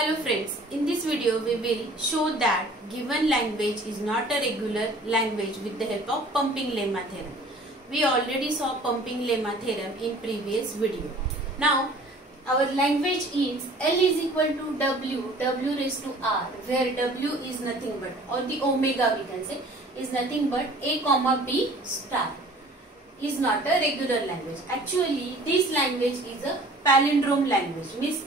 Hello friends, in this video we will show that given language is not a regular language with the help of pumping lemma theorem. We already saw pumping lemma theorem in previous video. Now our language is L is equal to W raised to R, where W is nothing but, or the omega we can say, is nothing but A comma B star. Is not a regular language. Actually this language is a palindrome language, means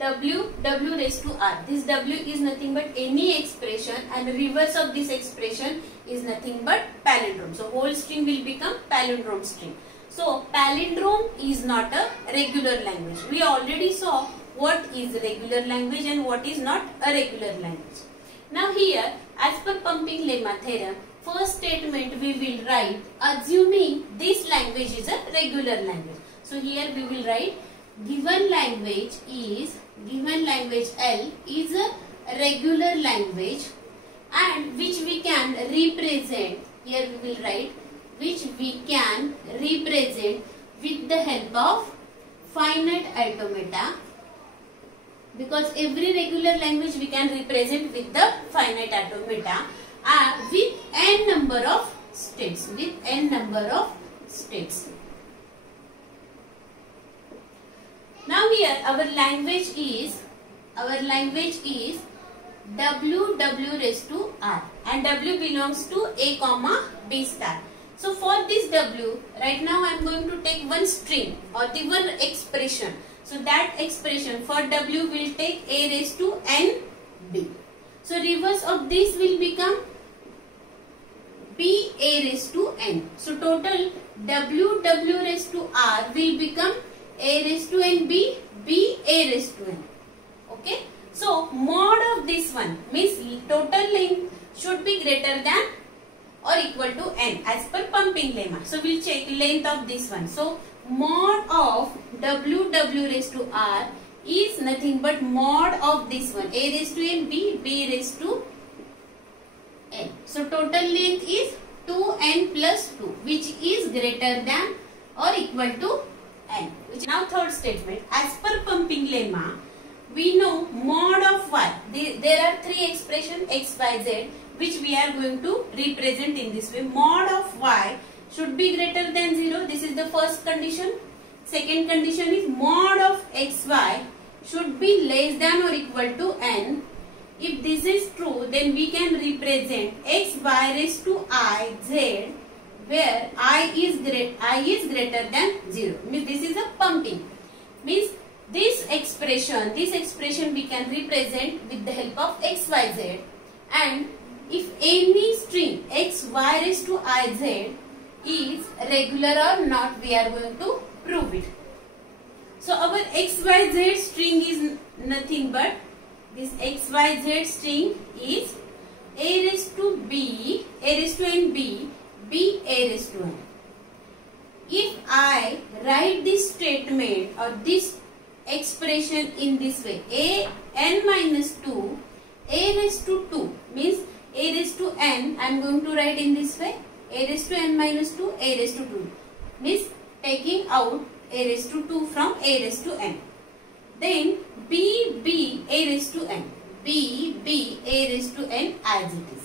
W raised to R. This W is nothing but any expression and reverse of this expression is nothing but palindrome. So whole string will become palindrome string. So palindrome is not a regular language. We already saw what is regular language and what is not a regular language. Now here, as per pumping lemma theorem, first statement we will write assuming this language is a regular language. So here we will write given language L is a regular language and which we can represent, here we will write which we can represent with the help of finite automata, because every regular language we can represent with the finite automata with n number of states, Now here our language is W raised to R and W belongs to A comma B star. So for this W, right now I am going to take one string or the one expression. So that expression for W will take A raised to N B. So reverse of this will become B A raised to N. So total W raised to R will become A raised to N B A raised to N. Okay. So mod of this one means total length should be greater than or equal to N as per pumping lemma. So we'll check length of this one. So mod of W raised to R is nothing but mod of this one, A raised to N B raised to N. So total length is 2N plus 2, which is greater than or equal to N. Now third statement, as per pumping lemma, we know mod of y. There are three expressions x, y, z which we are going to represent in this way. Mod of y should be greater than 0. This is the first condition. Second condition is mod of xy should be less than or equal to n. If this is true, then we can represent x y raised to I z, where I is greater than 0. Means this is a pumping. Means this expression we can represent with the help of x, y, z, and if any string x, y raised to I z is regular or not, we are going to prove it. So our x, y, z string is nothing but, this x, y, z string is A raised to B, A raised to N B, B A raised to N. If I write this statement or this expression in this way, A n minus 2, A raised to 2 means A raised to N, I am going to write in this way, A raised to N minus 2, A raised to 2 means taking out A raised to 2 from A raised to N. Then B A raised to N, B A raised to N as it is.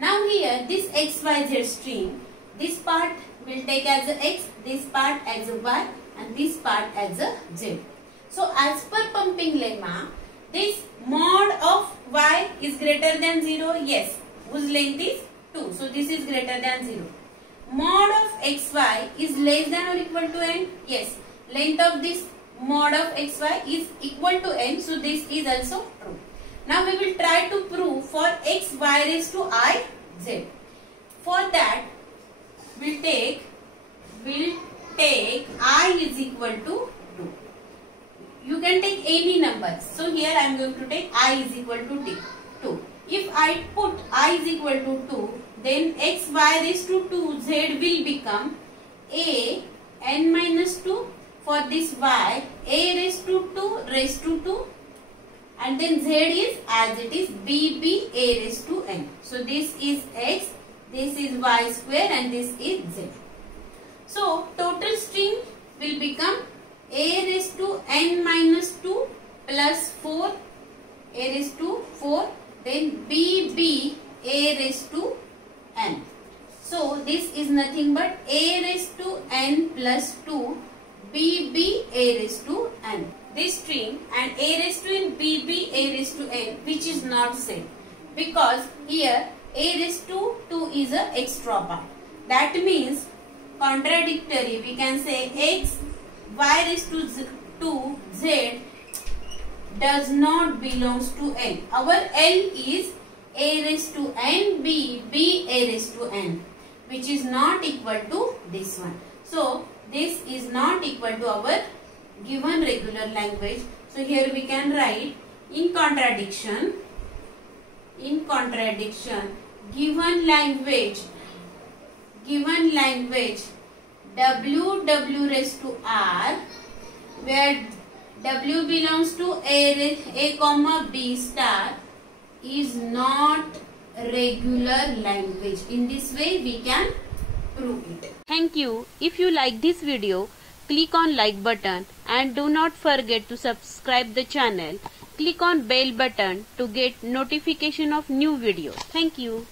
Now here this XYZ string, this part will take as a X, this part as a Y and this part as a Z. So as per pumping lemma, this mod of Y is greater than 0, yes, whose length is 2. So this is greater than 0. Mod of XY is less than or equal to N, yes, length of this mod of XY is equal to N, so this is also true. Now we will try to prove for x, y raised to I, z. For that, we'll take I is equal to 2. You can take any number. So here I am going to take I is equal to 2. If I put I is equal to 2, then x, y raised to 2, z will become A n minus 2. For this y, A raised to 2 and then z is as it is B A raised to n. So this is x, this is y square and this is z. So total string will become A raised to n minus 2 plus 4 a raised to 4, then bb a raised to n. So this is nothing but a raised to n plus 2 bb a raised to n. This string and a raised to n bb a raised to n, which is not same, because here a raised to 2 is a extra part. That means contradictory, we can say x y raised to 2z does not belongs to n. Our L is a raised to n b a raised to n, which is not equal to this one. So this is not equal to our given regular language. So here we can write in contradiction, given language w raised to r, where w belongs to a comma b star, is not regular language. In this way we can prove it. Thank you. If you like this video, click on like button and do not forget to subscribe the channel. Click on bell button to get notification of new videos. Thank you.